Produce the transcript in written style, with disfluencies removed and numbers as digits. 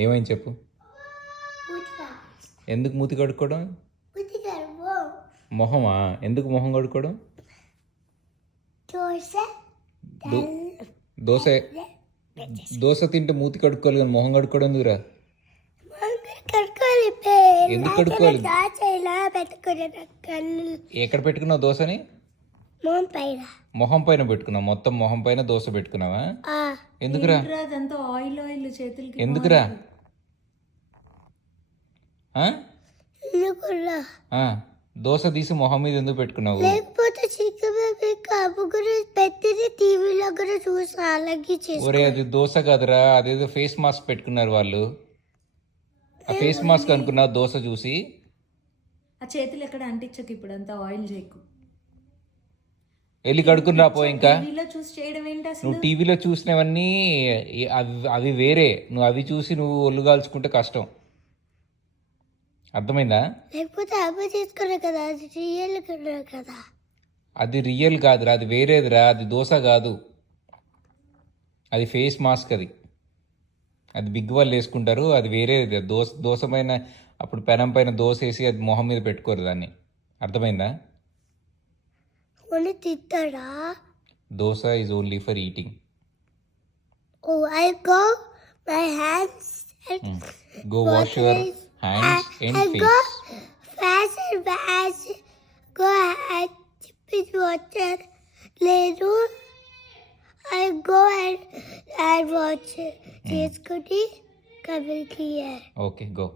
ఏమైంది చెప్పు. ఎందుకు మూతి కడుక్కోవడం? మొహమా? ఎందుకు మొహం కడుక్కోవడం? దోశ దోశ తింటే మూతి కడుక్కోవాలి కానీ మొహం కడుక్కోవడం ఎందుకురా? ఎందుకు కడుక్కోవాలి? ఎక్కడ పెట్టుకున్నావు దోశని? మొహం పైన పెట్టుకున్నావు. మొత్తం మొహం పైన దోశ పెట్టుకున్నావా? ఎందుకురా? ఎందుకురా? దోశ తీసి మొహం మీద ఎందుకు పెట్టుకున్నావు? ఒరే అది దోశ కాదురా, అదేదో ఫేస్ మాస్క్ పెట్టుకున్నారు వాళ్ళు. ఆ ఫేస్ మాస్క్ అనుకున్నా దోశ చూసి. ఆ చేతులు ఎక్కడ అంటించకు, ఇప్పుడు అంతా ఆయిల్ చేయకు. వెళ్ళి కడుక్కుని రాపో. ఇంకా చూసి చేయడం ఏంటి అసలు? నువ్వు టీవీలో చూసినవన్నీ అవి వేరే. నువ్వు అవి చూసి నువ్వు ఒళ్ళు కాల్చుకుంటే కష్టం. అర్థమైందా? అది రియల్ కాదురా, అది వేరేదిరా. అది దోశ కాదు, అది ఫేస్ మాస్క్. అది బిగ్ వాళ్ళు వేసుకుంటారు. అది వేరేది. దోశ పైన అప్పుడు పెనం పైన దోశ వేసి అది మొహం మీద పెట్టుకోరు దాన్ని. అర్థమైందా? Dosa is only for eating. Go wash your hands and face. లేదు, I go and watch చేసుకుని కబడ్డీ. Okay, go.